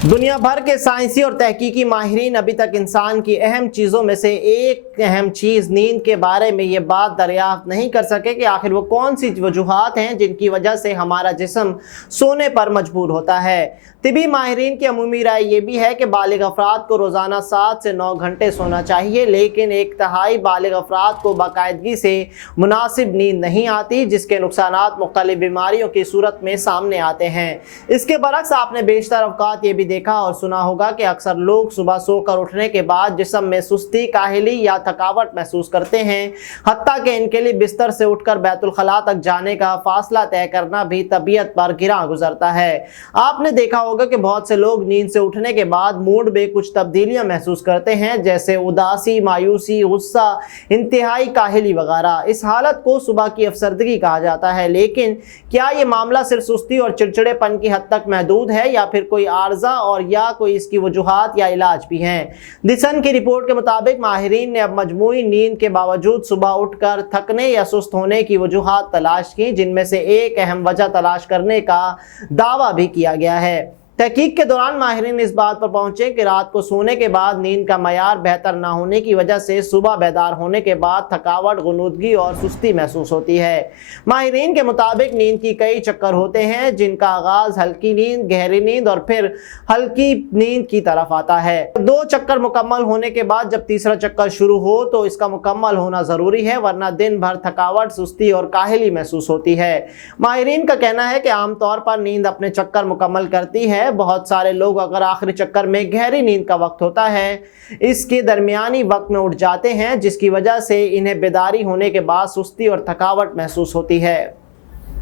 दुनिया भर के साइंसी और तहकीकी माहिरीन अभी तक इंसान की अहम चीज़ों में से एक अहम चीज़ नींद के बारे में ये बात दरियाफ्त नहीं कर सके कि आखिर वो कौन सी वजूहात हैं जिनकी वजह से हमारा जिस्म सोने पर मजबूर होता है। तिबी माहिरीन की अमूमी राय ये भी है कि बालिग अफराद को रोज़ाना 7 से 9 घंटे सोना चाहिए, लेकिन एक तिहाई बालिग अफराद को बाकायदगी से मुनासिब नींद नहीं आती, जिसके नुकसानात मुख्तलिफ बीमारियों की सूरत में सामने आते हैं। इसके बरक्स आपने बेशतर अवकात ये भी देखा और सुना होगा कि अक्सर लोग सुबह सोकर उठने के बाद जिस्म में सुस्ती, काहिली या थकावट महसूस करते हैं। हत्ता कि इनके लिए बिस्तर से उठकर बैतुल खला तक जाने का फासला तय करना भी तबीयत पर गिरा गुजरता है। आपने देखा होगा कि बहुत से लोग नींद से उठने के बाद मूड में कुछ तब्दीलियां महसूस करते हैं, जैसे उदासी, मायूसी, गुस्सा, इंतहाई काहिली वगैरह। इस हालत को सुबह की अफसरदगी कहा जाता है। लेकिन क्या ये मामला सिर्फ सुस्ती और चिड़चिड़ेपन की हद तक महदूद है या फिर कोई आर्जा और या कोई इसकी वजूहात या इलाज भी हैं? द सन की रिपोर्ट के मुताबिक माहिरीन ने अब मजमूई नींद के बावजूद सुबह उठकर थकने या सुस्त होने की वजूहात तलाश की, जिनमें से एक अहम वजह तलाश करने का दावा भी किया गया है। तहकीक के दौरान माहिरीन इस बात पर पहुंचे कि रात को सोने के बाद नींद का मयार बेहतर ना होने की वजह से सुबह बेदार होने के बाद थकावट, गुनूदगी और सुस्ती महसूस होती है। माहिरीन के मुताबिक नींद की कई चक्कर होते हैं, जिनका आगाज हल्की नींद, गहरी नींद और फिर हल्की नींद की तरफ आता है। 2 चक्कर मुकम्मल होने के बाद जब तीसरा चक्कर शुरू हो तो इसका मुकम्मल होना जरूरी है, वरना दिन भर थकावट, सुस्ती और काहिली महसूस होती है। माहिरीन का कहना है कि आमतौर पर नींद अपने चक्कर मुकम्मल करती है। बहुत सारे लोग अगर आखिरी चक्कर में गहरी नींद का वक्त होता है, इसके दरमियानी वक्त में उठ जाते हैं, जिसकी वजह से इन्हें बेदारी होने के बाद सुस्ती और थकावट महसूस होती है।